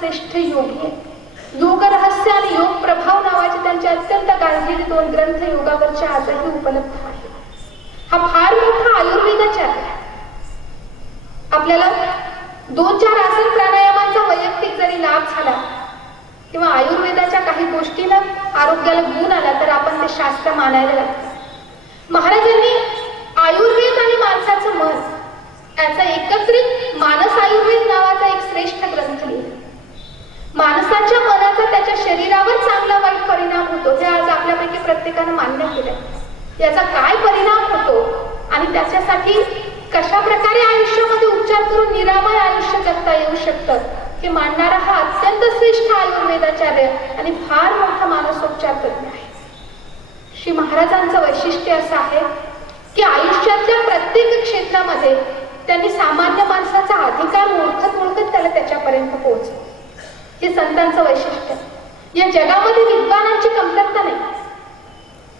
श्रेष्ठ योगी आहेत। योग रहस्य आणि योग प्रभाव नावाचे त्यांचे अत्यंत गाजलेले 2 ग्रंथ योगावरचे आजही उपलब्ध आहेत। हा फार मोठा आयुर्वेदाचा आहे। आपल्याला 2-4 आसन प्राणायामांचा वैयक्तिक जरी लाभ झाला किंवा आयुर्वेदाच्या काही गोष्टीला आरोग्याला गुण आला तर आपण ते शास्त्र मानायला लागतो। महाराजांनी आयुर्वेद आणि माणसाचं मन याचा एकत्रित मानस आयुर्वेद नावाचा एक श्रेष्ठ ग्रंथ लिहिला। माणसाच्या मनाचा त्याच्या शरीरावर चांगला वाईट परिणाम होतो हे आज आपल्यापैकी प्रत्येकाने मान्य केलंय। याचा काय परिणाम होतो आणि त्याच्यासाठी कशा प्रकारे आयुष्यामध्ये उपचार करून निरामय आयुष्य जगता येऊ शकतं हे मांडणारा हा अत्यंत श्रेष्ठ आयुर्वेदाचार्य आणि फार मोठा मानसोपचार तज्ञ आहे। श्री महाराजांचं वैशिष्ट्य असं आहे की आयुष्यातल्या प्रत्येक क्षेत्रामध्ये त्यांनी सामान्य माणसाचा अधिकार ओळखत त्याला त्याच्यापर्यंत पोहोचलं। हे संतांचं वैशिष्ट्य। या जगामध्ये विद्वानांची कमतरता नाही।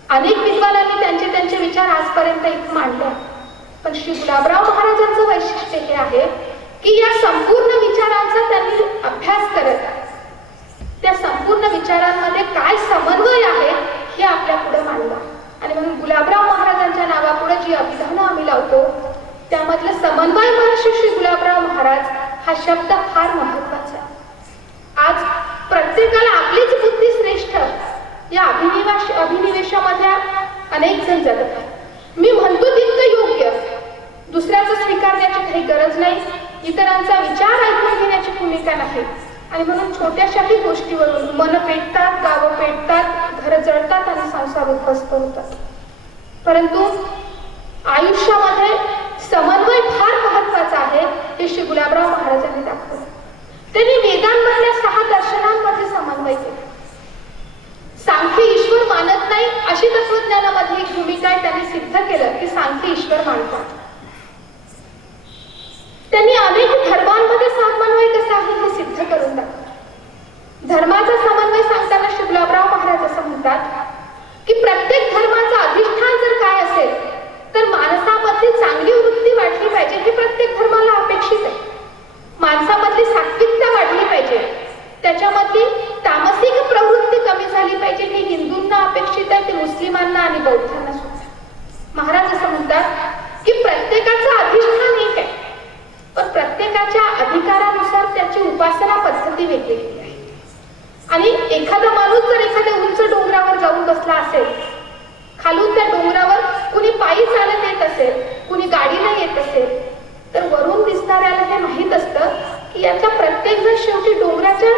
अनेक विद्वानांनी त्यांचे विचार आजपर्यंत इथे मांडले, पण श्री गुलाबराव महाराजांचं वैशिष्ट्य हे आहे की या संपूर्ण विचारांचा त्यांनी अभ्यास करत त्या संपूर्ण विचारांमध्ये काय समन्वय आहे हे आपल्या पुढे मांडलं। आणि म्हणून गुलाबराव महाराजांच्या नावापुढे जी अभिधानं आम्ही लावतो त्यामधलं समन्वय महर्षी श्री गुलाबराव महाराज हा शब्द फार महत्वाचा आहे। आज प्रत्येकाला आपलीच बुद्धी श्रेष्ठ या अभिनिवेशामध्ये अनेक जण जगत आहेत। मी म्हणतो तितकं योग्य, दुसऱ्याचं स्वीकारण्याची काही गरज नाही, इतरांचा विचार ऐकून घेण्याची भूमिका नाही आणि म्हणून छोट्याशाही गोष्टीवरून मन पेटतात, गावं पेटतात, घर जळतात आणि संसार उद्ध्वस्त होतात। परंतु आयुष्यामध्ये समन्वय फार महत्वाचा आहे हे श्री गुलाबराव महाराजांनी दाखवलं। त्यांनी वेदांमधल्या 6 दर्शनांमध्ये समन्वय केला। सांख्य ईश्वर मानत नाही अशी तत्वज्ञानामध्ये एक भूमिका आहे, त्यांनी सिद्ध केलं की सांख्य ईश्वर मानतात। त्यांनी अनेक धर्मांमध्ये समन्वय कसा आहे हे सिद्ध करून दाखवलं। धर्माचा समन्वय सांगताना श्री गुलाबराव महाराज असं म्हणतात की प्रत्येक धर्माचं अधिष्ठान जर काय असेल तर माणसामध्ये चांगली वृत्ती वाढली पाहिजे हे प्रत्येक धर्माला अपेक्षित आहे। माणसामधली सात्विकता वाढली पाहिजे, त्याच्यामधली तामसिक प्रवृत्ती कमी झाली पाहिजे हे हिंदूंना अपेक्षित आहे, ते मुस्लिमांना आणि बौद्धांना सुद्धा। महाराज असं म्हणतात की प्रत्येकाचं अधिष्ठान एक आहे, पण प्रत्येकाच्या अधिकारानुसार त्याची उपासना पद्धती वेगवेगळी आहे। आणि एखादा माणूस जर एखाद्या उंच डोंगरावर जाऊन बसला असेल, खालून त्या डोंगरावर कुणी पायी चालत येत असेल, कुणी गाडीने येत असेल, तर वरून दिसणाऱ्याला हे माहित असतं की याचा प्रत्येक जण शेवटी डोंगराच्या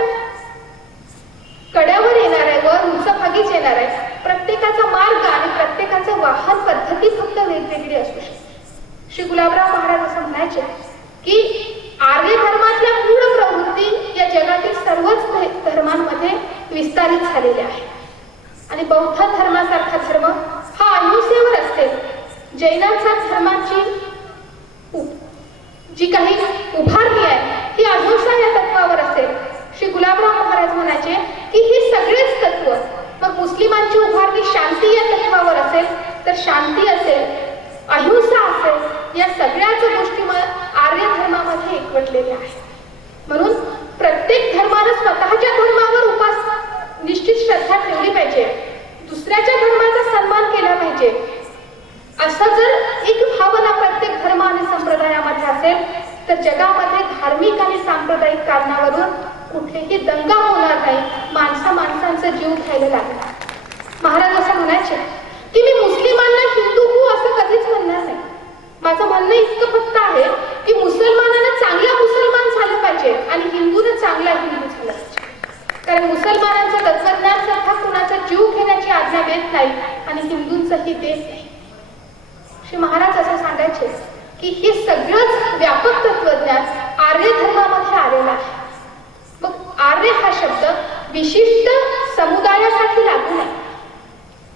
कड्यावर येणार आहे, वर उंच भागीच येणार आहे। प्रत्येकाचा मार्ग आणि प्रत्येकाचं वाहन पद्धती फक्त वेगवेगळी असू शकते। श्री गुलाबराव महाराज असं म्हणायचे की आर्य धर्मातल्या मूळ प्रवृत्ती या जगातील सर्वच धर्मांमध्ये विस्तारित झालेल्या आहेत आणि बौद्ध धर्मासारखा धर्म हा अहिंसेवर असते। जैनांचा धर्माची जी काही उभारणी आहे ही अहिंसा या तत्वावर असेल। श्री गुलाबराव महाराज म्हणायचे की हे सगळेच तत्व, मग मुस्लिमांची उभारणी शांती या तत्वावर असेल तर शांती असेल, अहिंसा असेल, या सगळ्याच गोष्टी आर्य धर्मामध्ये एकवटलेल्या आहेत। म्हणून प्रत्येक धर्माने स्वतःच्या धर्मावर निश्चित श्रद्धा ठेवली पाहिजे, दुसऱ्याच्या धर्माचा सन्मान केला पाहिजे। असं जर एक भावना प्रत्येक धर्म आणि संप्रदायामध्ये असेल तर जगामध्ये धार्मिक आणि सांप्रदायिक कारणावरून कुठेही दंगा होणार नाही, माणसांचा जीव घ्यायला लागणार। महाराज असं म्हणायचे की मी मुस्लिमांना हिंदू हो असं कधीच म्हणणार नाही। माझं म्हणणं इतकं फक्त आहे की मुसलमानांना चांगला मुसलमान झालं पाहिजे आणि हिंदूने चांगला हिंदू झाला पाहिजे, कारण मुसलमानांचं तत्वज्ञान सुद्धा कुणाचा जीव घेण्याची आज्ञा देत नाही आणि हिंदूंचंही देत नाही। श्री महाराज असं सांगायचे की हे सगळंच व्यापक तत्वज्ञान आर्य धर्मामध्ये आलेलं आहे। मग आर्य हा शब्द विशिष्ट समुदायासाठी लागू नाही।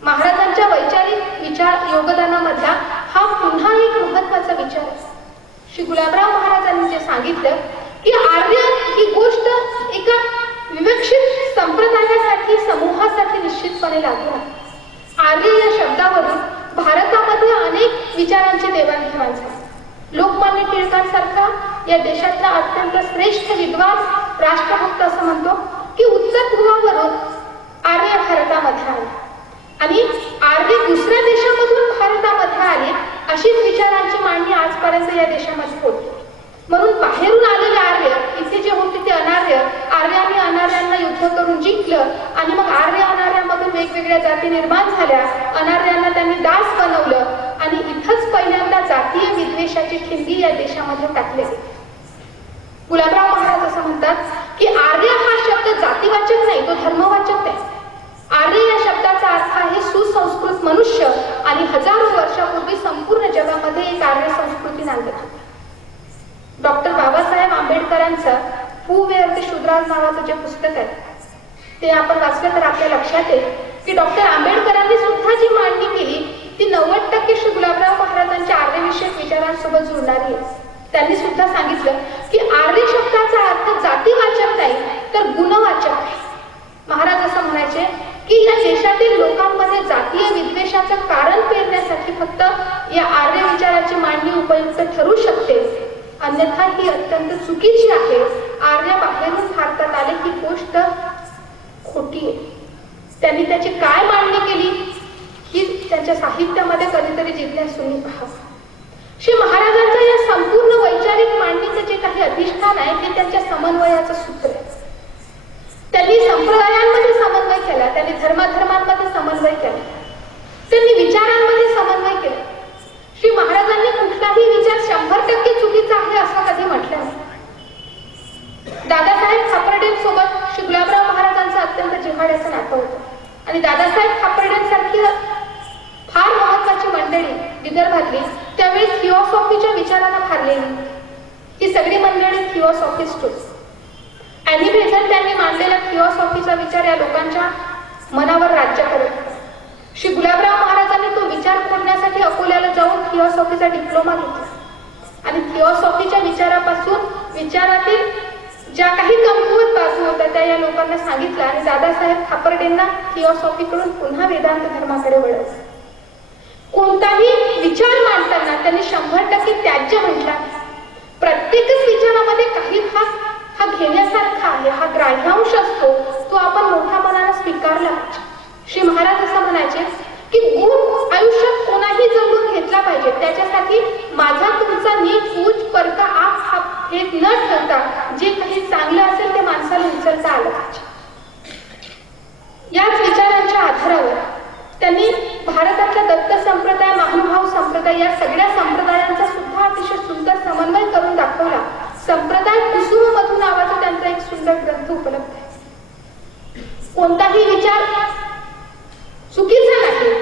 महाराजांच्या वैचारिक विचार योगदानामधला हा पुन्हा एक महत्वाचा विचार आहे। श्री गुलाबराव महाराजांनी जे सांगितलं की आर्य ही गोष्ट एका विवक्षित संप्रदायासाठी समूहासाठी निश्चितपणे लागू आहे। आर्य या शब्दावरून भारतामध्ये अनेक विचारांची देवाणघेवाण झाली। लोकमान्य टिळकांसारखा या देशातला अत्यंत श्रेष्ठ विद्वान राष्ट्रभक्त असं म्हणतो की उत्तर ध्रुवावरून आर्य भारतामध्ये आले आणि आर्य दुसऱ्या देशामधून भारतामध्ये आले, अशीच विचारांची मांडणी आजपर्यंत या देशामध्ये होती. म्हणून बाहेरून आलेले आर्य इथे जे होते ते अनार्य, आर्याने अनार्यांना युद्ध करून जिंकलं आणि मग आर्य अनार्यामधून वेगवेगळ्या जाती निर्माण झाल्या, अनार्यांना त्यांनी दास बनवलं आणि इथंच पहिल्यांदा जातीय विद्वेषाची ठिणगी या देशामध्ये टाकली. गुलाबराव महाराज असं म्हणतात की आर्य हा शब्द जातीवाचक नाही, तो धर्मवाचक आहे. आर्य या शब्दाचा अर्थ आहे सुसंस्कृत मनुष्य आणि हजारो वर्षापूर्वी संपूर्ण जगामध्ये एक आर्य संस्कृती नांदत होती. डॉक्टर बाबासाहेब आंबेडकरांचं हू वेअर द शूद्राज नावाचं जे पुस्तक आहे ते आपण वाचलं तर आपल्या लक्षात येईल की डॉक्टर आंबेडकरांनी सुद्धा जी मांडणी केली ती 90% श्री गुलाबराव महाराजांच्या आर्यविषयक विचारांसोबत जुळणारी आहे. त्यांनी सुद्धा सांगितलं की आर्य शब्दाचा अर्थ जातीवाचक नाही तर गुणवाचक आहे. महाराज असं म्हणायचे की या देशातील लोकांमध्ये जातीय विद्वेषाचं कारण पेरण्यासाठी फक्त या आर्य विचाराची मांडणी उपयुक्त ठरू शकते, अन्यथा ही अत्यंत चुकीची आहे. आर्य बाहेरून भारतात आले ही गोष्ट खोटी आहे. त्यांनी त्याची काय मांडणी केली ही त्यांच्या साहित्यामध्ये कधीतरी जिज्ञासूंनी पाहावं. श्री महाराजांच्या या संपूर्ण वैचारिक मांडणीचं जे काही अधिष्ठान आहे ते त्यांच्या समन्वयाचं सूत्र आहे. त्यांनी संप्रदायांमध्ये समन्वय केला, त्यांनी धर्माधर्मांमध्ये समन्वय केला, त्यांनी विचारांमध्ये समन्वय केला. श्री महाराजांनी कुठलाही विचार 100% चुकीचा आहे असं कधी म्हटलं नाही. दादासाहेब खापर्डेंसोबत श्री गुलाबराव महाराजांचं अत्यंत जिव्हाळ्याचं नातं होतं आणि दादासाहेब खापर्डेंसारखी फार महत्वाची मंडळी विदर्भातली त्यावेळी थिओसॉफीच्या विचारांना फारलेली. ही सगळी मंडळी थिओसॉफिस्ट होती. ॲनी बेझंट त्यांनी मांडलेला थिओसॉफीचा विचार या लोकांच्या मनावर राज्य करत होता. श्री गुलाबराव महाराजांनी तो विचार करण्यासाठी अकोल्याला जाऊन थिओसॉफीचा डिप्लोमा घेतला आणि थिओसॉफीच्या विचारापासून विचारातील ज्या काही कमकुवत बाजू होत्या त्या या लोकांना सांगितलं आणि दादासाहेब खापर्डेंना थिओसॉफीकडून पुन्हा वेदांत धर्माकडे वळवलं. कोणताही विचार मांडताना त्यांनी 100% त्याज्य म्हटला. प्रत्येकच विचारामध्ये काही भाग हा घेण्यासारखा आहे, हा ग्राह्यांश असतो, तो आपण मोठ्या मनानं स्वीकारला पाहिजे. श्री महाराज असं म्हणायचे की गुण आयुष्यात कोणाही जमून घेतला पाहिजे, त्याच्यासाठी माझा तुमचा नीट उच्च परका आप हा भेद न ठेवता जे काही चांगलं असेल ते माणसाला उचलता आलं पाहिजे. याच विचारांच्या आधारावर त्यांनी भारतातल्या दत्त संप्रदाय, महानुभाव संप्रदाय या सगळ्या संप्रदायांचा सुद्धा अतिशय सुंदर समन्वय करून दाखवला. संप्रदाय कुसुम मधू नावाचा त्यांचा एक सुंदर ग्रंथ उपलब्ध आहे. कोणताही विचार चुकीचा नाही,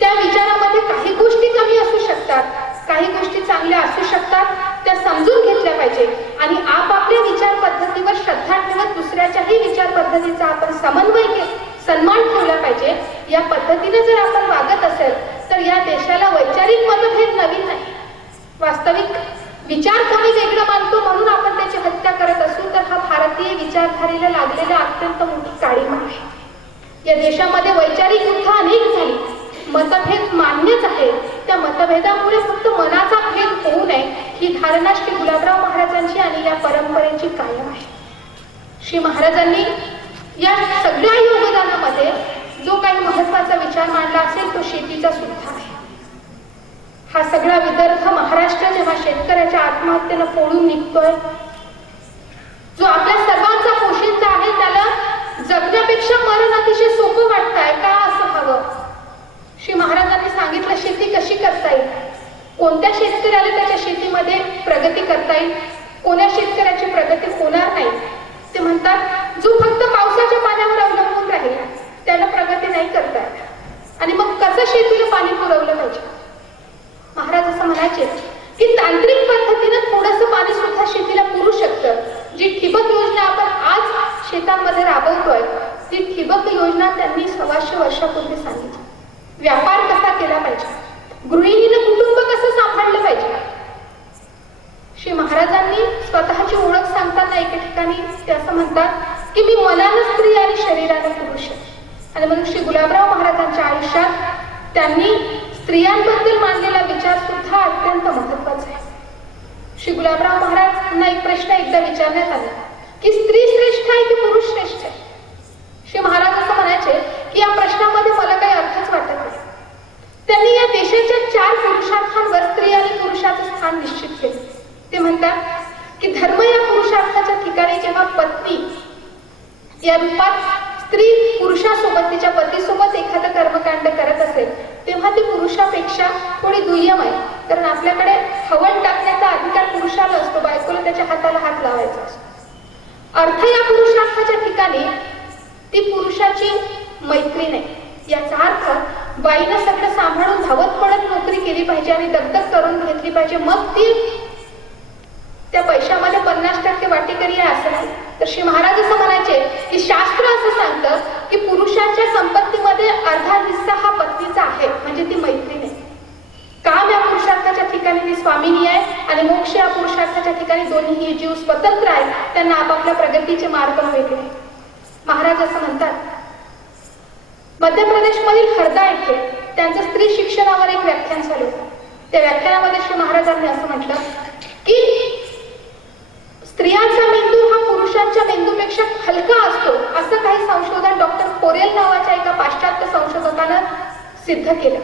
त्या विचारामध्ये काही गोष्टी कमी असू शकतात, काही गोष्टी चांगल्या असू शकतात, त्या समजून घेतल्या पाहिजे आणि आपापल्या विचार पद्धतीवर श्रद्धा ठेवत दुसऱ्याच्याही विचार पद्धतीचा आपण सन्मान ठेवला पाहिजे. या पद्धतीने जर आपण वागत असेल तर या देशाला वैचारिक मतभेद नवीन नाही. वास्तविक विचार कोणी वेगळं मानतो म्हणून आपण त्याची हत्या करत असू तर हा भारतीय विचारधारेला लागलेला अत्यंत मोठी काळीमा आहे. या देशामध्ये वैचारिक युद्ध अनेक झाली, मतभेद मान्यच आहे. त्या मतभेदामुळे फक्त मनाचा भेद होऊ नये ही धारणा श्री गुलाबराव महाराजांची आणि या परंपरेची कायम आहे. श्री महाराजांनी या सगळ्या योगदानामध्ये जो काही महत्वाचा विचार मांडला असेल तो शेतीचा सुद्धा आहे. हा सगळा विदर्भ महाराष्ट्र जेव्हा शेतकऱ्याच्या आत्महत्येनं फोडून निघतोय, जो आपल्या सर्वांचा पोशिंदा आहे, त्याला जगण्यापेक्षा मरण अतिशय सोपं वाटतंय का असं हवं. श्री महाराजांनी सांगितलं शेती कशी करता येईल, कोणत्या शेतकऱ्याला त्याच्या शेतीमध्ये प्रगती करता येईल, कोण्या शेतकऱ्याची प्रगती होणार नाही. ते म्हणतात जो फक्त पावसाच्या पाण्यावर अवलंबून राहील त्याला प्रगती नाही करता येत आणि मग कसं शेतीला पाणी पुरवलं पाहिजे. महाराज असं म्हणायचे की तांत्रिक पद्धतीनं थोडंसं पाणी सुद्धा शेतीला पुरू शकतं. जी ठिबक योजना आपण आज शेतांमध्ये राबवतोय ती ठिबक योजना त्यांनी 125 वर्षापूर्वी सांगितली. व्यापार कसा केला पाहिजे, गृहिणीनं कुटुंब कसं सांभाळलं पाहिजे. श्री महाराजांनी स्वतःची ओळख सांगताना एके ठिकाणी ते असं म्हणतात की मी मनानं स्त्री आणि शरीरानं पुरुष आहे. आणि म्हणून श्री गुलाबराव महाराजांच्या आयुष्यात त्यांनी स्त्रियांबद्दल मांडलेला विचार सुद्धा अत्यंत महत्वाचा आहे. श्री गुलाबराव महाराजांना एक प्रश्न एकदा विचारण्यात आला की स्त्री या रूपात स्त्री पुरुषासोबत तिच्या पतीसोबत एखादं कर्मकांड करत असेल तेव्हा ती पुरुषापेक्षा थोडी दुय्यम आहे. कारण आपल्याकडे हवन टाकण्याचा अधिकार पुरुषाला असतो, बायकोला त्याच्या हाताला हात लावायचा असतो. अर्थ या पुरुषार्थाच्या ठिकाणी ती पुरुषाची मैत्रीण आहे. याचा अर्थ बाईनं सगळं सांभाळून धावत पडत नोकरी केली पाहिजे आणि दगदग करून घेतली पाहिजे, मग ती त्या पैशामध्ये 50% वाटेकरी आहे असं नाही. तर श्री महाराज असं म्हणायचे की शास्त्र असं सांगतं की पुरुषाच्या संपत्तीमध्ये अर्धा हिस्सा हा पत्नीचा आहे, म्हणजे ती मैत्रीण आहे. काम या पुरुषार्थाच्या ठिकाणी ती स्वामिनी आहे आणि मोक्ष या पुरुषार्थाच्या ठिकाणी दोन्ही जीव स्वतंत्र आहेत, त्यांना आपापल्या प्रगतीचे मार्ग वेगळे. महाराज असं म्हणतात, मध्य प्रदेशमधील हरदा येथे त्यांचं स्त्री शिक्षणावर एक व्याख्यान चालू होतं. त्या व्याख्यानामध्ये श्री महाराजांनी असं म्हटलं की स्त्रियांचा मेंदू हा पुरुषांच्या मेंदूपेक्षा हलका असतो, असं काही संशोधन डॉक्टर कोरेल नावाच्या एका पाश्चात्य संशोधकानं सिद्ध केलं.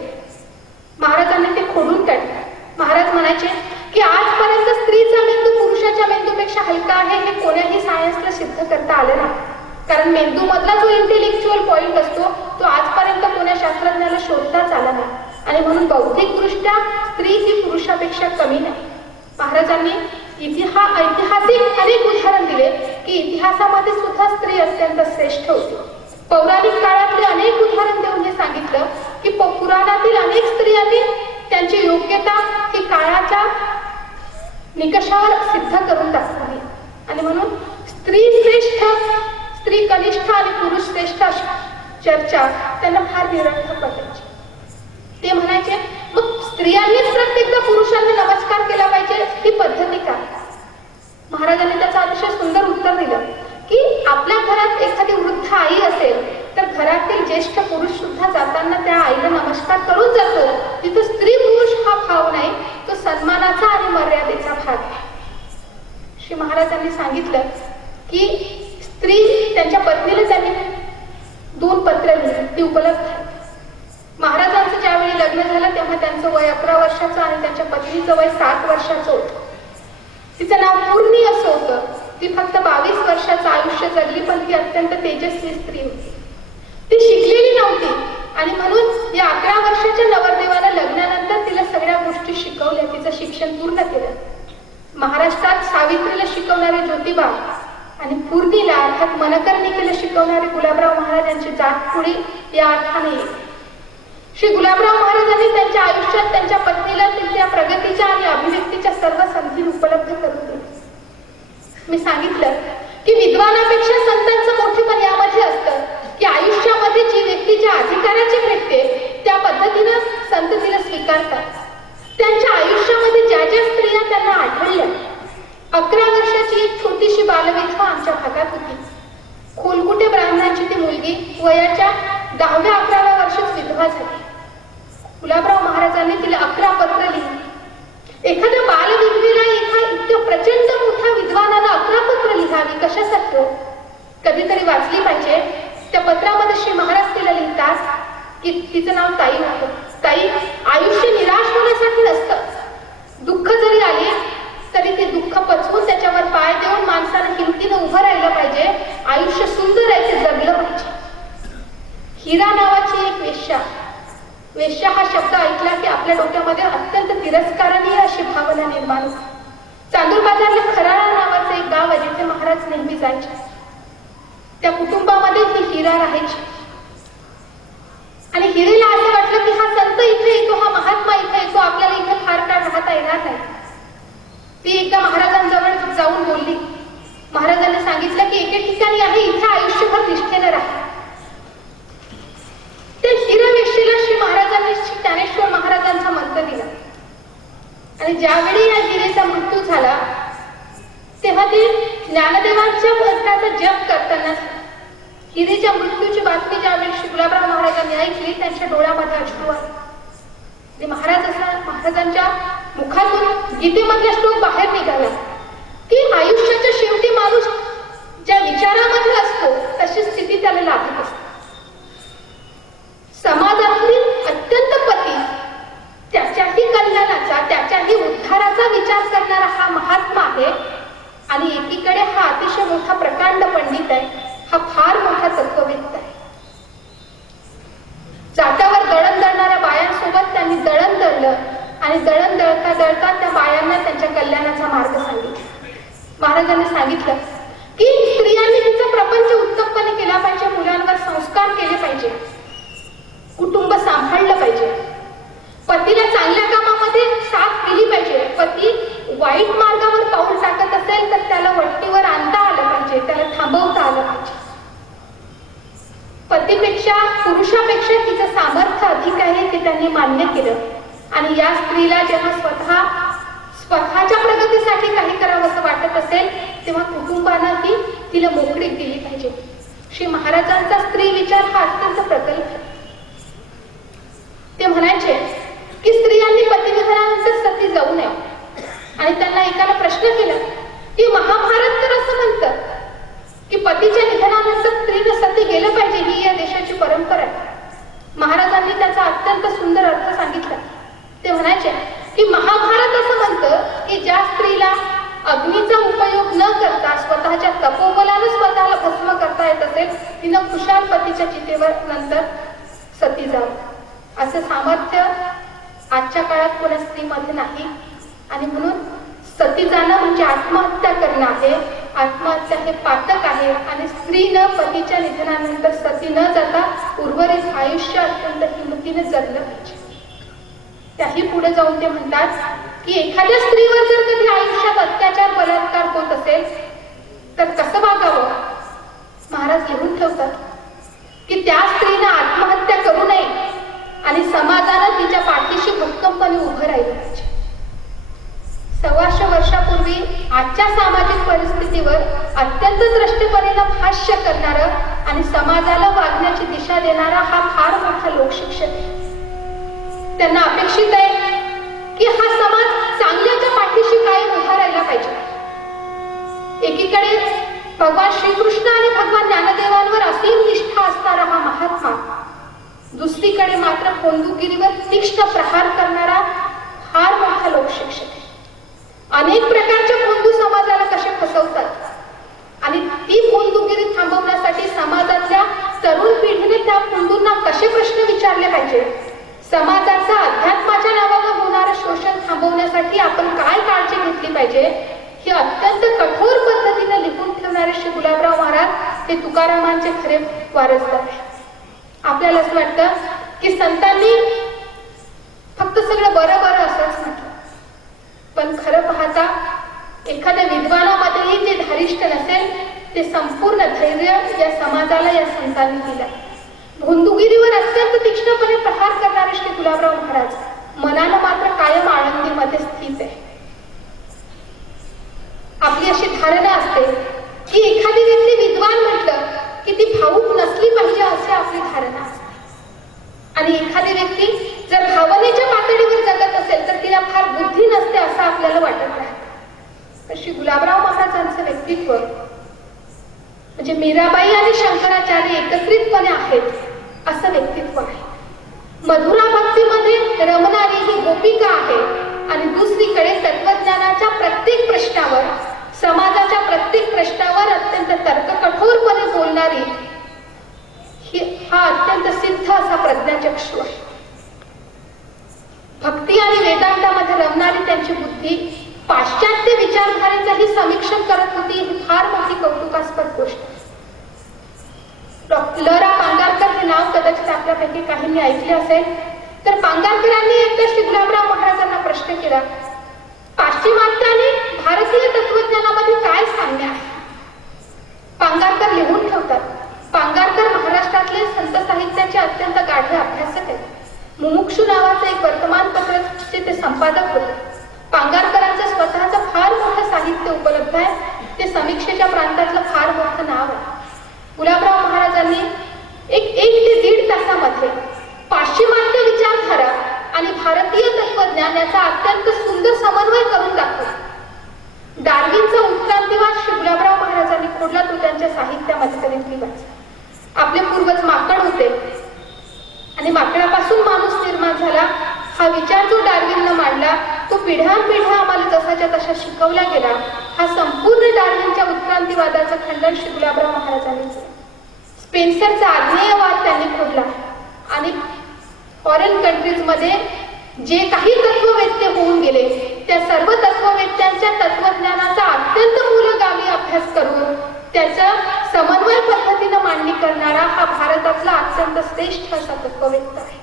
महाराजांनी ते खोडून काढलं. महाराज म्हणायचे की आजपर्यंत स्त्रीचा मेंदू पुरुषाच्या मेंदूपेक्षा हलका आहे हे कोण्याही सायन्सला सिद्ध करता आलं नाही. कारण मेंदू मधला जो इंटेलेक्च्युअल पॉइंट असतो तो आजपर्यंत कोण्या शास्त्रज्ञाला शोधताच आला नाही आणि म्हणून बौद्धिकदृष्ट्या स्त्री ही पुरुषापेक्षा कमी नाही. महाराजांनी ऐतिहासिक अनेक उदाहरण दिले की इतिहासामध्ये सुद्धा स्त्री अत्यंत श्रेष्ठ होती. पौराणिक काळातले अनेक उदाहरण देऊन हे सांगितलं की पुराणातील अनेक स्त्रियांनी त्यांची योग्यता ही काळाच्या निकषावर सिद्ध करून दाखवली आणि म्हणून स्त्री श्रेष्ठ, स्त्री कनिष्ठ आणि पुरुष श्रेष्ठ चर्चा त्यांना फार निरर्थक वाटायची. ते म्हणायचे मग स्त्रियांनीच प्रत्येकदा पुरुषांनी नमस्कार केला पाहिजे ही पद्धती का? महाराजांनी त्याचं अतिशय सुंदर उत्तर दिलं की आपल्या घरात एखादी वृद्ध आई असेल तर घरातील ज्येष्ठ पुरुष सुद्धा जाताना त्या आईला नमस्कार करून जातो. तिथं स्त्री पुरुष हा भाव नाही, तो सन्मानाचा आणि मर्यादेचा भाग आहे. श्री महाराजांनी सांगितलं की स्त्री त्यांच्या पत्नीला त्यांनी 2 पत्र लिहिली, ती उपलब्ध आहे. महाराजांचं ज्यावेळी लग्न झालं तेव्हा त्यांचं वय 11 वर्षाचं आणि त्यांच्या पत्नीचं वय 7 वर्षाचं होतं. तिचं नाव पूर्णी असं होतं. ती फक्त 22 वर्षाचं आयुष्य जगली, पण ती अत्यंत तेजस्वी स्त्री होती. ती शिकलेली नव्हती आणि म्हणून या 11 वर्षाच्या नवरदेवाला लग्नानंतर तिला सगळ्या गोष्टी शिकवल्या, तिचं शिक्षण पूर्ण केलं. महाराष्ट्रात सावित्रीला शिकवणारे ज्योतिबा आणि पूर्णीला अर्थात मनकर्णिकेला शिकवणारे गुलाबराव महाराज यांची जात पुढे या अर्थाने येईल. श्री गुलाबराव महाराजांनी त्यांच्या आयुष्यात त्यांच्या पत्नीला त्यांच्या प्रगतीच्या आणि अभिव्यक्तीच्या सर्व संधी उपलब्ध करून दिली. मी सांगितलं की विद्वानापेक्षा संतांचं मोठेपण यामध्ये असतं की आयुष्यामध्ये जी व्यक्ती ज्या अधिकाराची भेटते त्या पद्धतीनं संत तिला स्वीकारतात. त्यांच्या आयुष्यामध्ये ज्या ज्या स्त्रिया त्यांना आढळल्या, 11 वर्षाची एक छोटीशी बालविधवा आमच्या भागात होती. खोलकुटे ब्राह्मणाची ती मुलगी वयाच्या 10व्या-11व्या वर्षात विधवा झाली. गुलाबराव महाराजांनी तिला 11 पत्र लिहिली. एखाद्या बालविधवेला इतकं प्रचंड मोठ्या विद्वानाला 11 पत्र लिहावी कशासाठी हो? कधीतरी वाचली पाहिजे. त्या पत्रामध्ये श्री महाराज तिला लिहितात की तिचं नाव ताई होतं. ताई, आयुष्य निराश होण्यासाठी नसतं. दुःख जरी आले तरी ते दुःख पचवून त्याच्यावर पाय देऊन माणसानं हिमतीनं उभं राहिलं पाहिजे. आयुष्य सुंदर आहे ते जगलं पाहिजे. हिरा नावाची एक वेश्या हा शब्द ऐकला की आपल्या डोक्यामध्ये अत्यंत तिरस्कारणीय अशी भावना निर्माण होती. चांदूर बाजारला खराळा नावाचं एक गाव आहे जिथे महाराज नेहमी जायचे. त्या कुटुंबामध्ये ही हिरा राहायची आणि हिरेला असं वाटलं की हा संत इथे येतो, हा महात्मा इथे येतो, आपल्याला इथे फार काळ राहता येणार नाही. ती एकदा महाराजांजवळ जाऊन बोलली. महाराजांनी सांगितलं की एके ठिकाणी आहे, इथे आयुष्यभर निष्ठेनं राहा. त्या हिरवेशीला श्री महाराजांनी ज्ञानेश्वर महाराजांचा मंत्र दिला आणि ज्यावेळी या हिरेचा मृत्यू झाला तेव्हा ते ज्ञानदेवांच्या मंत्राचा जप करताना हिरेच्या मृत्यूची बातमी ज्यावेळी श्री गुलाबराव महाराजांनी ऐकली त्यांच्या डोळ्यामध्ये अश्रू आले. महाराजांच्या मुखातून गीतेमधला श्लोक बाहेर निघाला की आयुष्याच्या शेवटी माणूस ज्या विचारामध्ये असतो तशी स्थिती त्याला लाभत असते. समाजातील अत्यंत पती त्याच्याही कल्याणाचा, त्याच्याही उद्धाराचा विचार करणारा हा महात्मा आहे आणि एकीकडे हा अतिशय मोठा प्रकांड पंडित आहे. हा फार मोठा तत्ववेत्ता आहे. जात्यावर दळण दळणाऱ्या बायांसोबत त्यांनी दळण दळलं आणि दळण दळता दळता त्या बायांना त्यांच्या कल्याणाचा मार्ग सांगितला. महाराजांनी सांगितलं की स्त्रियांनी तिचा प्रपंच उत्तमपणे केला पाहिजे, मुलांवर संस्कार केले पाहिजे, कुटुंब सांभाळलं पाहिजे, पतीला चांगल्या कामामध्ये साथ दिली पाहिजे. पती वाईट मार्गावर पाऊल टाकत असेल तर त्याला वट्टीवर आणता आलं पाहिजे, त्याला थांबवता आलं पाहिजे. पतीपेक्षा पुरुषापेक्षा तिचं सामर्थ्य अधिक आहे ते त्यांनी मान्य केलं. आणि या स्त्रीला जेव्हा स्वतःच्या प्रगतीसाठी काही करावं असं वाटत असेल तेव्हा कुटुंबानंही तिला मोकळीक दिली पाहिजे. श्री महाराजांचा स्त्री विचार हा अत्यंत प्रगल्भ आहे. ते म्हणायचे की स्त्रियांनी पतिनिधनानंतर सती जाऊ नये. आणि त्यांना एकाला प्रश्न केला की महाभारत तर असं म्हणतं की पतीच्या निधनानंतर स्त्रीने सती गेलं पाहिजे, ही या देशाची परंपरा आहे. महाराजांनी त्याचा अत्यंत सुंदर अर्थ सांगितला. ते म्हणायचे की महाभारत असं म्हणतं की ज्या स्त्रीला अग्नीचा उपयोग न करता स्वतःच्या तपोबलानं स्वतःला भस्म करता येत असेल तिनं कुशाल पतीच्या चितेवर नंतर सती जावं. असं सामर्थ्य आजच्या काळात कोणा स्त्रीमध्ये नाही. आणि म्हणून सती जाणं म्हणजे आत्महत्या करणं आहे. आत्महत्या हे पातक आहे. आणि स्त्रीनं पतीच्या निधनानंतर सती न जाता उर्वरित आयुष्य अत्यंत हिमतीने जगलं पाहिजे. त्याही पुढे जाऊन ते म्हणतात की एखाद्या स्त्रीवर जर कधी आयुष्यात अत्याचार बलात्कार होत असेल तर कसं वागावं. महाराज लिहून ठेवतात की त्या स्त्रीनं आत्महत्या करू नये आणि समाजानं तिच्या पाठीशी भक्कमपणे उभं राहिलं पाहिजे. 125 वर्षापूर्वी आजच्या सामाजिक परिस्थितीवर अत्यंत दृष्टीपणे भाष्य करणारं आणि समाजाला वागण्याची दिशा देणारा हा फार मोठा लोकशिक्षक आहे. त्यांना अपेक्षित आहे की हा समाज चांगल्याच्या पाठीशी कायम उभा राहिला पाहिजे. एकीकडे भगवान श्रीकृष्ण आणि भगवान ज्ञानदेवांवर असीम निष्ठा असणारा हा महात्मा, दुसरीकडे मात्र कोंडूगिरीवर तीक्ष्ण प्रहार करणारा फार मोठा लोकशिक्षक आहे. अनेक प्रकारच्या कोंडू समाजाला कसे फसवतात आणि ती कोंडूगिरी थांबवण्यासाठी समाजातल्या तरुण पिढीने त्या कोंडूंना कसे प्रश्न विचारले पाहिजे, समाजाचा अध्यात्माच्या नावावर होणारं शोषण थांबवण्यासाठी आपण काय काळजी घेतली पाहिजे, ही अत्यंत कठोर पद्धतीने लिहून ठेवणारे श्री गुलाबराव महाराज हे तुकारामांचे खरे वारसदार आहे. आपल्याला असं वाटतं की संतांनी फक्त सगळं बरं बरं असंच म्हटलं, पण खरं पाहता एखाद्या विद्वानामध्येही जे धारिष्ट नसेल ते संपूर्ण धैर्य या समाजाला या संतांनी दिलं. भोंदूगिरीवर अत्यंत तीक्ष्णपणे प्रहार करणारे श्री गुलाबराव महाराज मनानं मात्र कायम आळंदीमध्ये स्थित आहे. आपली अशी धारणा असते की एखादी व्यक्ती विद्वान म्हटलं की ती भावूक नसली पाहिजे असे आपली धारणा असते. आणि एखादी व्यक्ती जर भावनेच्या पातळीवर जगत असेल तर तिला फार बुद्धी नसते असं आपल्याला वाटत राहतं. श्री गुलाबराव महाराजांचं व्यक्तित्व म्हणजे मीराबाई आणि शंकराचार्य एकत्रितपणे आहेत असं व्यक्तित्व आहे. मधुरा भक्तीमध्ये रमणारी ही गोपिका आहे आणि दुसरीकडे तत्वज्ञानाच्या प्रत्येक प्रश्नावर, समाजाच्या प्रत्येक प्रश्नावर अत्यंत तर्ककठोरपणे बोलणारी हा अत्यंत सिद्ध असा प्रज्ञाचक्षु आहे. भक्ती आणि वेदांतामध्ये रमणारी त्यांची बुद्धी पाश्चात्य विचारधारेचंही समीक्षण करत होती, ही फार मोठी कौतुकास्पद गोष्ट आहे. ल रा पांगारकर हे नाव कदाचित आपल्यापैकी काहींनी ऐकले असेल. तर पांगारकरांनी एकदा श्री गुलाबराव महाराजांना प्रश्न केला, पाश्चिमात्याने भारतीय तत्वज्ञानामध्ये काय साम्य आहे. पांगारकर लिहून ठेवतात. पांगारकर महाराष्ट्रातले संत साहित्याचे अत्यंत गाढे अभ्यासक आहेत. मुमुक्षू नावाचं एक वर्तमानपत्राचे ते संपादक होते. पांगारकरांचं स्वतःचं फार मोठं साहित्य उपलब्ध आहे. ते समीक्षेच्या प्रांतातलं फार मोठं नाव आहे. गुलाबराव महाराजांनी एक ते दीड तासामध्ये पाश्चिमात्य विचारधारा आणि भारतीय तत्वज्ञान याचा अत्यंत सुंदर समन्वय करून दाखवला. डार्विनचा उत्क्रांतिवाद श्री गुलाबराव महाराजांनी खोडला, तो त्यांच्या साहित्यामध्ये कधीतरी वाचा. आपले पूर्वज माकड होते आणि माकडापासून माणूस निर्माण झाला हा विचार जो डार्विननं मांडला तो पिढ्यानपिढ्या आम्हाला जसाच्या तशा शिकवला गेला. हा संपूर्ण डार्विनच्या उत्क्रांतिवादाचं खंडन श्री गुलाबराव महाराजांनी केलं. स्पेन्सरचा आग्नेयवाद त्यांनी फोडला आणि फॉरेन कंट्रीजमध्ये जे काही तत्ववेत्ते होऊन गेले त्या सर्व तत्ववेत्त्यांच्या तत्वज्ञानाचा अत्यंत मूलगामी अभ्यास करून त्याचा समन्वय पद्धतीनं मांडणी करणारा हा भारतातला अत्यंत श्रेष्ठ असा तत्ववेत्ता आहे.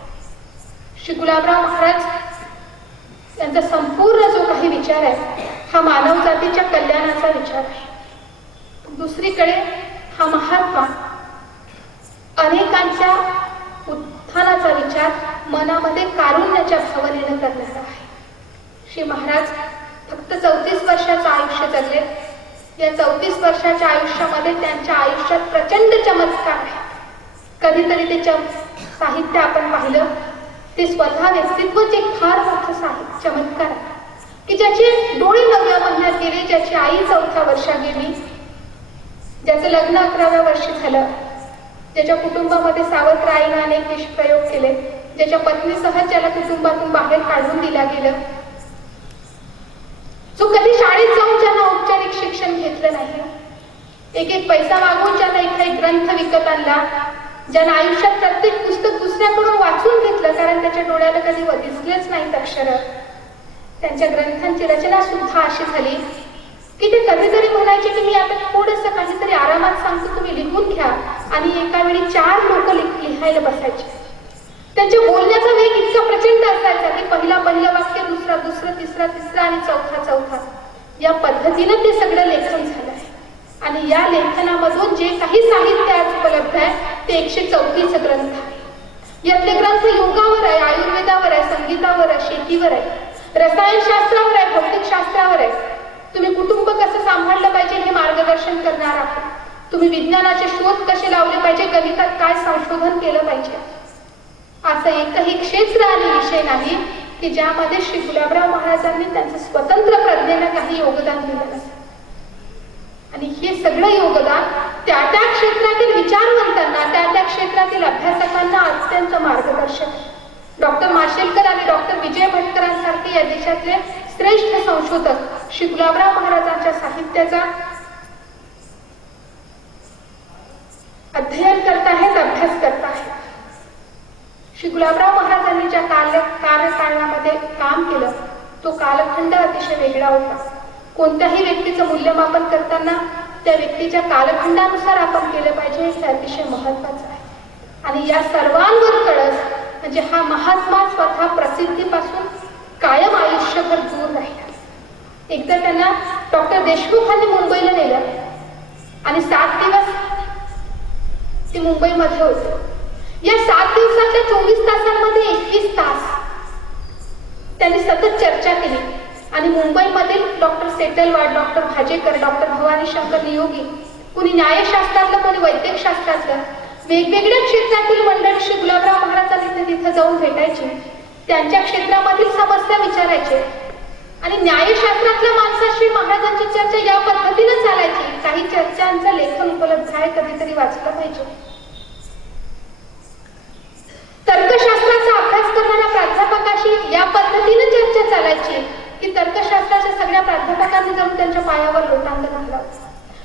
श्री गुलाबराव महाराज यांचा संपूर्ण जो काही विचार आहे हा मानव जातीच्या कल्याणाचा विचार आहे. दुसरीकडे हा महात्मा अनेकांच्या उत्थानाचा विचार मनामध्ये कारुण्याच्या भावनेनं करणारा आहे. श्री महाराज फक्त 34 वर्षाचं आयुष्य जगले. या 34 वर्षाच्या आयुष्यामध्ये त्यांच्या आयुष्यात प्रचंड चमत्कार आहे. कधीतरी ते साहित्य आपण पाहिलं ते स्वतः व्यक्तित्वच एक फार मोठं चमत्कार आहे की ज्याचे डोळे 9व्या महिन्यात गेले, ज्याची आई 4थ्या वर्षात गेली, ज्याचं लग्न 11व्या वर्षी झालं, ज्याच्या कुटुंबामध्ये सावत्र आईनं अनेक निष्प्रयोग केले, ज्याच्या पत्नीसह ज्याला कुटुंबातून बाहेर काढून दिला गेलं, जो कधी शाळेत जाऊन ज्यांना औपचारिक शिक्षण घेतलं नाही, एक पैसा मागून ज्यांना एखादा ग्रंथ विकत आणला, ज्यांना आयुष्यात प्रत्येक पुस्तक दुसऱ्याकडून वाचून घेतलं कारण त्याच्या डोळ्याला कधी दिसलेच नाहीत अक्षर. त्यांच्या ग्रंथांची रचना सुद्धा अशी झाली की ते कधीतरी म्हणायचे की मी आता थोडंसं काहीतरी आरामात सांगतो, तुम्ही लिहून घ्या. आणि एका वेळी 4 लोक लिहायला बसायचे. त्यांच्या बोलण्याचा वेग इतका प्रचंड असायचा की पहिलं वाक्य, दुसरं तिसरं आणि चौथा या पद्धतीनं ते सगळं लेखन झालं आहे. आणि या लेखनामधून जे काही साहित्य आज उपलब्ध आहे ते 134 ग्रंथ आहे. यातले ग्रंथ योगावर आहे, आयुर्वेदावर आहे, संगीतावर आहे, शेतीवर आहे, रसायनशास्त्रावर आहे, भौतिकशास्त्रावर आहे. तुम्ही कुटुंब कसं सांभाळलं पाहिजे हे मार्गदर्शन करणार आहात. तुम्ही विज्ञानाचे शोध कसे लावले पाहिजे, गणितात काय संशोधन केलं पाहिजे, असं एकही क्षेत्र आणि विषय नाही की ज्यामध्ये श्री गुलाबराव महाराजांनी त्यांचं स्वतंत्र प्रज्ञेला काही योगदान दिलं नसेल. आणि हे सगळं योगदान त्या क्षेत्रातील विचारवंतांना, त्या क्षेत्रातील अभ्यासकांना अत्यंत मार्गदर्शक. डॉक्टर माशेलकर आणि डॉक्टर विजय भटकरांसारखे या देशातले श्रेष्ठ संशोधक श्री गुलाबराव महाराजांच्या साहित्याचा अध्ययन करत आहेत, अभ्यास करत आहेत. श्री गुलाबराव महाराजांनी ज्या कार्यकाळामध्ये काम केलं तो कालखंड अतिशय वेगळा होता. कोणत्याही व्यक्तीचं मूल्यमापन करताना त्या व्यक्तीच्या कालखंडानुसार आपण केलं पाहिजे हे अतिशय महत्वाचं आहे. आणि या सर्वांवर कळस म्हणजे हा महात्मा स्वतः प्रसिद्धीपासून कायम आयुष्यभर दूर राहिला. एकदा त्यांना डॉक्टर देशमुखांनी मुंबईला नेलं आणि 7 दिवस ते मुंबईमध्ये होते. या 7 दिवसातल्या 24 तासांमध्ये 21 तास त्यांनी सतत चर्चा केली आणि मुंबईमधील doctor Setalvad, doctor Bhajekar, doctor Bhavani Shankar Niyogi, कुणी न्यायशास्त्रातलं, कोणी वैद्यकशास्त्रातलं, वेगवेगळ्या क्षेत्रातील मंडळी श्री गुलाबराव महाराजांनी तिथं जाऊन भेटायची, त्यांच्या क्षेत्रामधील समस्या विचारायचे आणि न्यायशास्त्रातल्या माणसाशी महाराजांची चर्चा या पद्धतीनं चालायची. काही चर्चांचं लेखन उपलब्ध आहे, कधीतरी वाचलं पाहिजे. तर्कशास्त्राचा अभ्यास करणाऱ्या प्राध्यापकाशी या पद्धतीनं चर्चा चालायची की तर्कशास्त्राच्या सगळ्या प्राध्यापकांनी जाऊन त्यांच्या पायावर लोटांगण घातलं.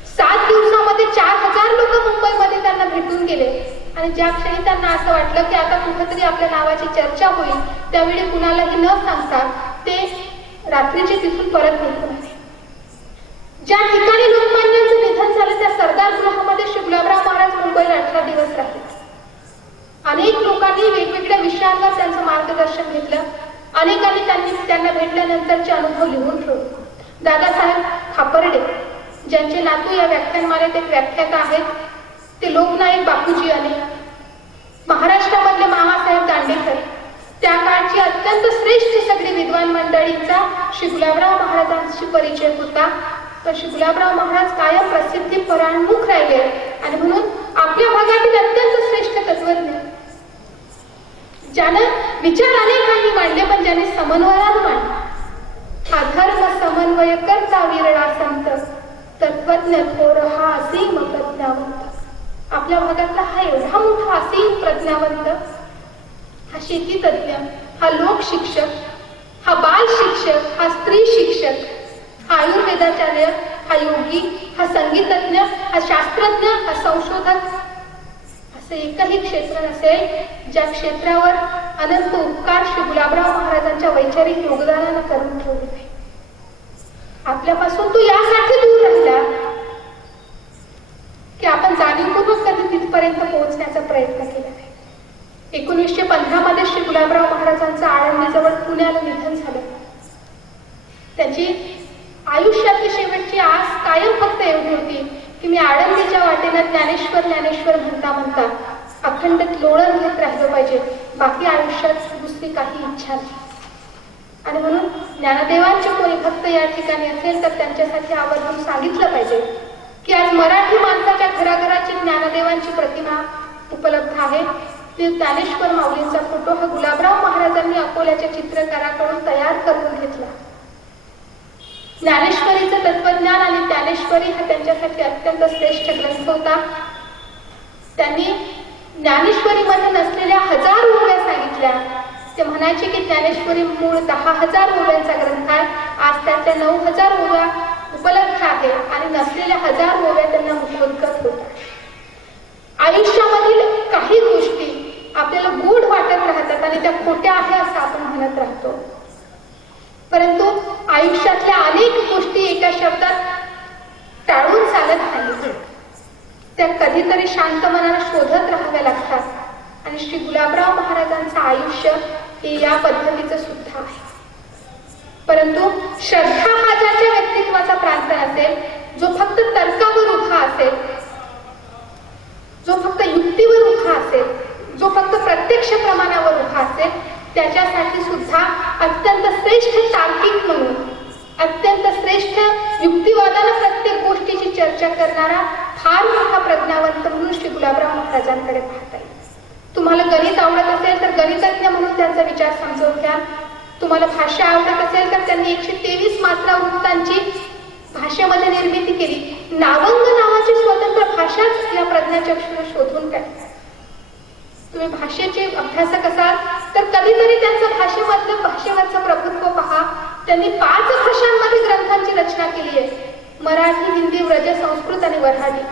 7 दिवसामध्ये 4000 लोक मुंबईमध्ये त्यांना भेटून गेले आणि ज्या क्षणी त्यांना असं वाटलं की आता कुठेतरी आपल्या नावाची चर्चा होईल त्यावेळी कुणालाही न सांगता ते रात्रीचे तिथून परत निघून आले. ज्या ठिकाणी लोकमान्यांचं निधन झालं त्या सरदार गृहामध्ये श्री गुलाबराव महाराज मुंबईला 18 दिवस राहिले. अनेक लोकांनी वेगवेगळ्या विषयांवर त्यांचं मार्गदर्शन घेतलं. अनेकांनी त्यांना भेटल्यानंतरचे अनुभव लिहून ठेवले. दादासाहेब खापर्डे ज्यांचे नातू या व्याख्यानमालेत एक व्याख्याता आहेत ते लोकनायक बापूजी आणि महाराष्ट्रामधले मामासाहेब दांडेकर, त्या काळची अत्यंत श्रेष्ठ सगळी विद्वान मंडळींचा श्री गुलाबराव महाराजांशी परिचय होता. तर श्री गुलाबराव महाराज कायम प्रसिद्धी परांमुख राहिले आणि म्हणून आपल्या भागातील अत्यंत श्रेष्ठ तत्वज्ञ ज्यानं विचार अनेकांनी मांडले पण ज्याने समन्वयानं मांडले. अधर्म समन्वय करता विरळा संत तत्वज्ञ थोर हा असीम प्रज्ञावंत. आपल्या भागातला हा एवढा मोठा असीम प्रज्ञावंत, हा शेती तज्ञ, हा लोक शिक्षक, हा बाल शिक्षक, हा स्त्री शिक्षक, हा आयुर्वेदाचार्य, हा योगी, हा संगीतज्ञ, हा शास्त्रज्ञ, हा संशोधक, असे एकही क्षेत्र नसेल ज्या क्षेत्रावर अनंत उपकार श्री गुलाबराव महाराजांच्या वैचारिक योगदानानं करून ठेवले नाही. आपल्यापासून तो यासाठी दूर राहिला की आपण जाणीवपूर्वक कधी तिथपर्यंत पोहोचण्याचा प्रयत्न केला नाही. 1915 मध्ये श्री गुलाबराव महाराजांचं आळंदीजवळ पुण्याला निधन झालं. त्याची आयुष्यातली शेवटची आस कायम फक्त एवढी होती की मी आळंदीच्या वाटेनं ज्ञानेश्वर ज्ञानेश्वर म्हणता म्हणता अखंड लोळण घेत राहिलं पाहिजे, बाकी आयुष्यात दुसरी काही इच्छा नाही. आणि म्हणून ज्ञानदेवांचे कोणी भक्त या ठिकाणी असेल तर त्यांच्यासाठी आवर्जून सांगितलं पाहिजे की आज मराठी माणसाच्या घराघराची ज्ञानदेवांची प्रतिमा उपलब्ध आहे. ते ज्ञानेश्वर माऊलींचा फोटो हा गुलाबराव महाराजांनी अकोल्याच्या चित्रकाराकडून तयार करून घेतला. ज्ञानेश्वरीचं तत्वज्ञान आणि ज्ञानेश्वरी हा त्यांच्यासाठी अत्यंत श्रेष्ठ ग्रंथ होता. त्यांनी ज्ञानेश्वरीमध्ये नसलेल्या 1000 ओव्या सांगितल्या. ते म्हणायचे की ज्ञानेश्वरी मूळ 10,000 ओव्यांचा ग्रंथ आहे. आज त्याच्या 9,000 ओव्या उपलब्ध आहे आणि नसलेल्या 1000 ओव्या त्यांना मुखोद्गत होतात. आयुष्यामधील काही गोष्टी आपल्याला गूढ वाटत राहतात आणि त्या खोट्या आहे असं आपण म्हणत राहतो, परंतु आयुष्यातल्या अनेक गोष्टी एका शब्दात टाळून चालत नाही. त्या कधीतरी शांत मनाने शोधत राहाव्या लागतात आणि श्री गुलाबराव महाराजांचं आयुष्य हे या पद्धतीचं सुद्धा आहे. परंतु श्रद्धा हा ज्याच्या व्यक्तित्वाचा प्रांत असेल, जो फक्त तर्कावर उभा असेल, जो फक्त युक्तीवर उभा असेल, जो फक्त प्रत्यक्ष प्रमाणावर उभा असेल, त्याच्यासाठी सुद्धा अत्यंत श्रेष्ठ तार्किक म्हणून, अत्यंत श्रेष्ठ युक्तिवादानं प्रत्येक गोष्टीची चर्चा करणारा फार मोठा प्रज्ञावंत म्हणून श्री गुलाबराव महाराजांकडे पाहता येईल. तुम्हाला गणित आवडत असेल तर गणितज्ञ म्हणून त्यांचा विचार समजून घ्या. तुम्हाला भाषा आवडत असेल तर त्यांनी 123 मात्रा वृत्तांची भाषेमध्ये निर्मिती केली. नावंग नावाची स्वतंत्र भाषाच या प्रज्ञाचक्षुने शोधून काढली. तुम्ही भाषेचे अभ्यासक असाल तर कधीतरी त्यांचं भाषेवरचं प्रभुत्व पहा. त्यांनी 5 भाषांमध्ये ग्रंथांची रचना केली आहे. मराठी, हिंदी, व्रज, संस्कृत आणि वऱ्हाडी.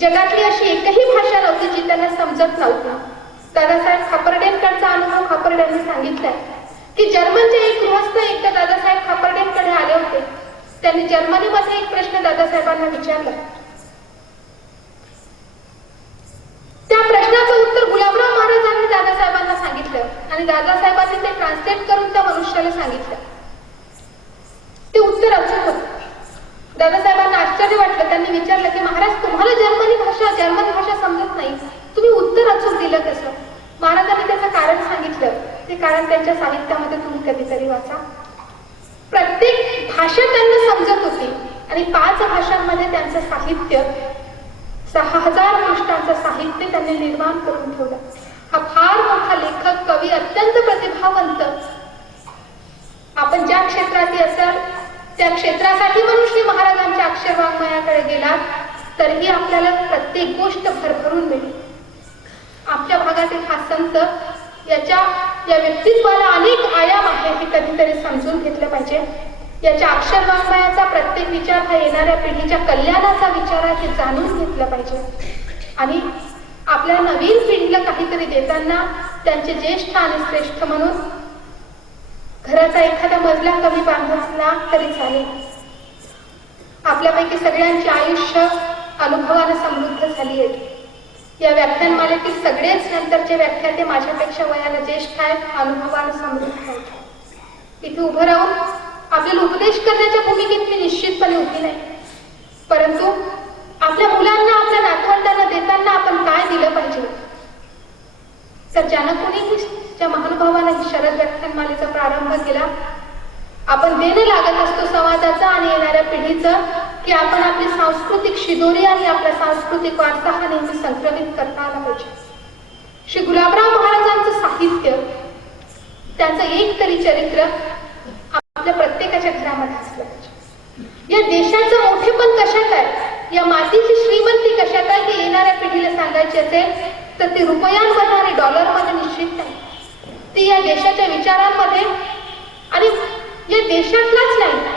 जगातली अशी एकही भाषा नव्हती जी त्यांना समजत नव्हती. दादासाहेब खापर्डेंकडचा अनुभव खापर्डेंनी सांगितलाय की जर्मनचे एक गृहस्थ एकदा दादासाहेब खापर्डेंकडे आले होते. त्यांनी जर्मनीमध्ये एक प्रश्न दादासाहेबांना विचारला. त्या प्रश्नाचं उत्तर गुलाबराव महाराजांनी दादासाहेबांना सांगितलं आणि दादासाहेबांनी ते ट्रान्सलेट करून त्या मनुष्याला सांगितलं. ते उत्तर अचूक होतं. दादासाहेबांना आश्चर्य वाटलं. त्यांनी विचारलं की महाराज, तुम्हाला जर्मन भाषा समजत नाही, तुम्ही उत्तर अचूक दिलं कसं? महाराजांनी त्याचं कारण सांगितलं. ते कारण त्यांच्या साहित्यामध्ये तुम्ही कधीतरी वाचा. प्रत्येक भाषा त्यांना समजत होती आणि 5 भाषांमध्ये त्यांचं साहित्य 6000 पृष्ठांचं साहित्य त्यांनी निर्माण करून ठेवलं. हा फार मोठा लेखक, कवी, अत्यंत प्रतिभावंत. आपण ज्या क्षेत्रात असाल त्या क्षेत्रासाठी म्हणून श्री महाराजांच्या अक्षरवाङ्मयाकडे गेलात तरीही आपल्याला प्रत्येक गोष्ट भरभरून मिळेल. आपल्या भागातील हा संत, या व्यक्तित्वाला अनेक आयाम आहे हे कधीतरी समजून घेतलं पाहिजे. याच्या अक्षरवाङ्मयाचा प्रत्येक विचार हा येणाऱ्या पिढीच्या कल्याणाचा विचार आहे हे जाणून घेतलं पाहिजे. आणि आपल्या नवीन पिढीला काहीतरी देताना त्यांचे ज्येष्ठ आणि श्रेष्ठ म्हणून घराचा एखादा मजला कमी बांधला तरी चालेल. आपल्यापैकी सगळ्यांची आयुष्य अनुभवानं समृद्ध झाली आहे. या व्याख्यानमालेतील सगळेच नंतरचे व्याख्याते माझ्यापेक्षा वयाला ज्येष्ठ आहेत, अनुभवानं समृद्ध आहेत. इथे उभं राहून आपल्याला उपदेश करण्याच्या भूमिकेत मी निश्चितपणे उभी नाही, परंतु आपल्या मुलांना, आपल्या नातवंडांना देताना आपण काय दिलं पाहिजे. तर ज्यानं कोणीही, ज्या महानुभावानं ही शरद व्याख्यानमालेचा प्रारंभ केला, आपण देणं लागत असतो समाजाचा आणि येणाऱ्या पिढीचं की आपण आपली सांस्कृतिक शिदोरी आणि आपला सांस्कृतिक वारसा हा नेहमी संक्रमित करता आला पाहिजे. श्री गुलाबराव महाराजांचं साहित्य, त्यांचं एक तरी चरित्र आपल्या प्रत्येकाच्या घरामध्ये असलं पाहिजे. या देशाचं मोठेपण कशात आहे, या मातीची श्रीमंती कशात आहे हे येणाऱ्या पिढीला सांगायची असेल तर ती रुपयांमध्ये आणि डॉलरमध्ये निश्चित नाही. ती या देशाच्या विचारांमध्ये आणि या देशातलाच नाही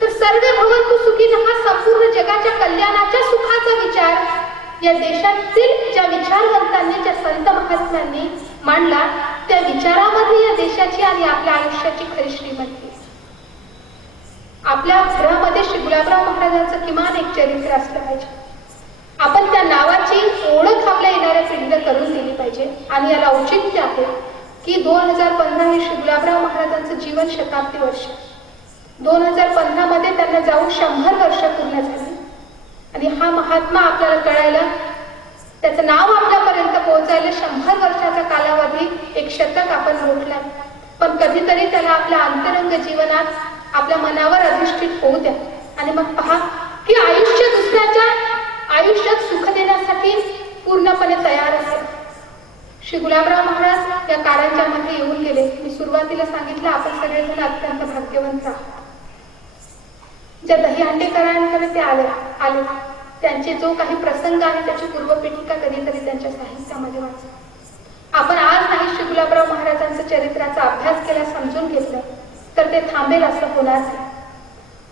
तर सर्वे भवन्तु सुखिनः हा संपूर्ण जगाच्या कल्याणाच्या सुखाचा विचार या देशातील ज्या विचारवंतांनी, ज्या संत महात्म्यांनी मांडला, त्या विचारामध्ये या देशाची आणि आपल्या आयुष्याची खरी श्रीमंती. आपल्या घरामध्ये श्री गुलाबराव महाराजांचं किमान एक चरित्र असलं पाहिजे. आपण त्या नावाची ओळख आपल्या येणाऱ्या पिढीला करून दिली पाहिजे. आणि याला औचित्य आहे की 2015 हे श्री गुलाबराव महाराजांचं जीवन शताब्दी वर्ष. 2015 मध्ये त्यांना जाऊन 100 वर्ष पूर्ण झाली. आणि हा महात्मा आपल्याला कळायला, त्याचं नाव आपल्यापर्यंत पोहोचायला 100 वर्षाचा कालावधी, एक शतक आपण रोखला. पण कधीतरी त्याला आपल्या अंतरंग जीवनात, आपल्या मनावर अधिष्ठित होऊ द्या. आणि मग पहा की आयुष्य दुसऱ्याच्या आयुष्यात सुख देण्यासाठी पूर्णपणे तयार असेल. श्री गुलाबराव महाराज या कारंजामध्ये येऊन गेले. मी सुरुवातीला सांगितलं, आपण सगळेजण अत्यंत भाग्यवंत आहोत. ज्या दहीहंडेकरांकडे ते आले, त्यांचे जो काही प्रसंग आहे त्याची पूर्वपीठिका कधीतरी त्यांच्या साहित्यामध्ये वाचा. आपण आज नाही श्री गुलाबराव महाराजांच्या चरित्राचा अभ्यास केला, समजून घेतलं, तर ते थांबेल असं होणार नाही.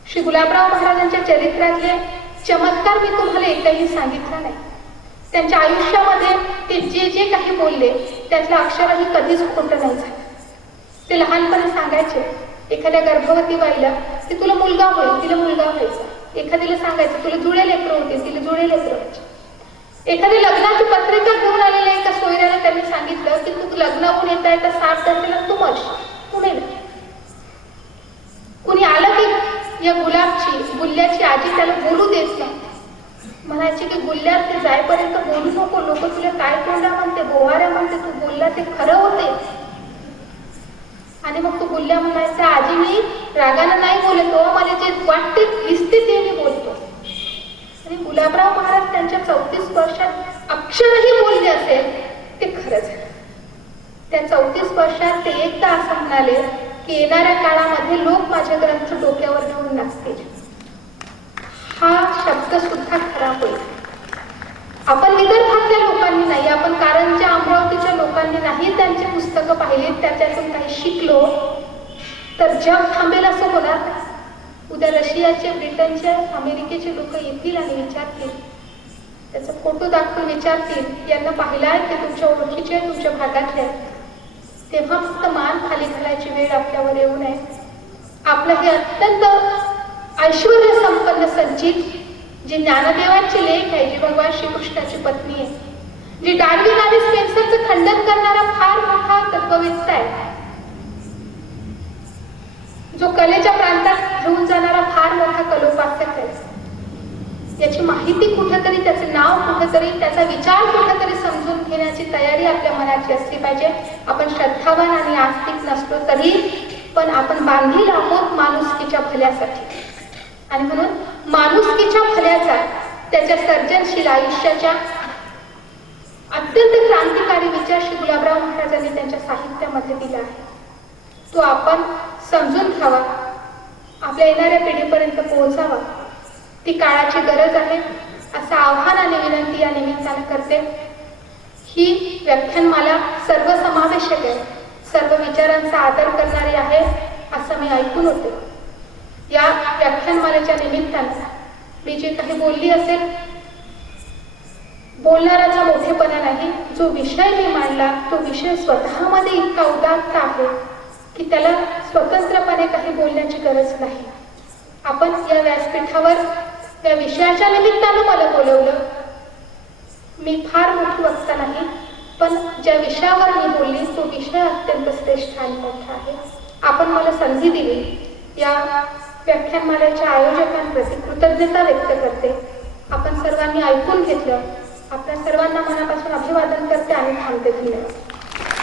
श्री गुलाबराव महाराजांच्या चरित्रातले चमत्कार मी तुम्हाला एकही सांगितला नाही. त्यांच्या आयुष्यामध्ये ते जे जे काही बोलले त्यातलं अक्षरही कधीच खोटं नाही झालं. ते लहानपणी सांगायचे एखाद्या गर्भवती बाईला की तुला मुलगा होईल, तिला मुलगा व्हायचा. एखाद्याला सांगायचं तुला जुळे लेकरं होते, तिला जुळे लेकरं व्हायचे. एखादी लग्नाची पत्रिका घेऊन आलेल्या एका सोयऱ्याला त्यांनी सांगितलं की तू लग्नाहून येता येता 7 तारखेला तू मरशील, पुणे. कुणी आलं की या गुल्ल्याची आजी त्याला बोलू देत नाही. म्हणायची की गुल्ल्यात ते जायपर्यंत बोलू नको, लोक तुला काय तोंड्या म्हणते, बोवाऱ्या म्हणते, तू बोलला ते खरं होते. आणि मग तू गुल्ल्या म्हणायचा आजी मी रागानं नाही बोलतो, मला जे वाटते दिसते ते मी बोलतो. आणि गुलाबराव महाराज त्यांच्या 34 वर्षात अक्षरही बोलले असेल ते खरं झालं. त्या 34 वर्षात ते एकदा असं म्हणाले की येणाऱ्या काळामध्ये लोक माझे ग्रंथ डोक्यावर घेऊन नाचतील. हा शब्द सुद्धा खरा होईल. आपण विदर्भातल्या लोकांनी नाही, आपण कारंजा अमरावतीच्या लोकांनी नाही त्यांची पुस्तकं पाहिली, त्याच्यातून काही शिकलो तर जग थांबेल असं होणार. उद्या रशियाचे, ब्रिटनचे, अमेरिकेचे लोक येतील आणि विचारतील, त्याचा फोटो दाखवून विचारतील यांना पाहिलाय ते तुमच्या ओळखीचे, तुमच्या भागातले. तेव्हा फक्त मान खाली घालायची वेळ आपल्यावर येऊ नये. आपलं हे अत्यंत ऐश्वर्य संपन्न संचित, जी ज्ञानदेवांची लेख आहे, जी भगवान श्रीकृष्णाची पत्नी आहे, जी डार्विन आणि स्पेन्सरचं खंडन करणारा फार मोठा तत्ववेत्ता आहे, जो कलेच्या प्रांतात घेऊन जाणारा फार मोठा कलोपासक आहे, याची माहिती कुठेतरी, त्याचे नाव कुठेतरी, त्याचा विचार कुठेतरी समजून घेण्याची तयारी आपल्या मनाची असली पाहिजे. आपण श्रद्धावान आणि आस्तिक नसलो तरी पण आपण बांधील आहोत माणुसकीच्या भल्यासाठी. आणि म्हणून माणुसकीच्या भल्याचा, त्याच्या सर्जनशील आयुष्याच्या अत्यंत क्रांतिकारी विचार श्री गुलाबराव महाराजांनी त्यांच्या साहित्यामध्ये दिला आहे. तो आपण समजून घ्यावा, आपल्या येणाऱ्या पिढीपर्यंत पोहोचावा. ती काळाची गरज आहे असं आव्हान आणि विनंती या निमित्तानं करते. ही व्याख्यानमाला सर्वसमावेशक आहे, सर्व विचारांचा आदर करणारी आहे असं मी ऐकून होते. या व्याख्यानमालेच्या निमित्तानं मी जे काही बोलली असेल, बोलणाऱ्याचा मोठेपणा नाही, जो विषय मी मांडला तो विषय स्वतःमध्ये इतका उदात्त आहे की त्याला स्वतंत्रपणे काही बोलण्याची गरज नाही. आपण या व्यासपीठावर त्या विषयाच्या निमित्तानं मला बोलवलं. मी फार मोठी वक्ता नाही, पण ज्या विषयावर मी बोलली तो विषय अत्यंत श्रेष्ठ आणि मोठा आहे. आपण मला संधी दिली, या व्याख्यानमालेच्या आयोजकांप्रती कृतज्ञता व्यक्त करते. आपण सर्वांनी ऐकून घेतलं, आपल्या सर्वांना मनापासून अभिवादन करते आणि थांबते. धन्यवाद.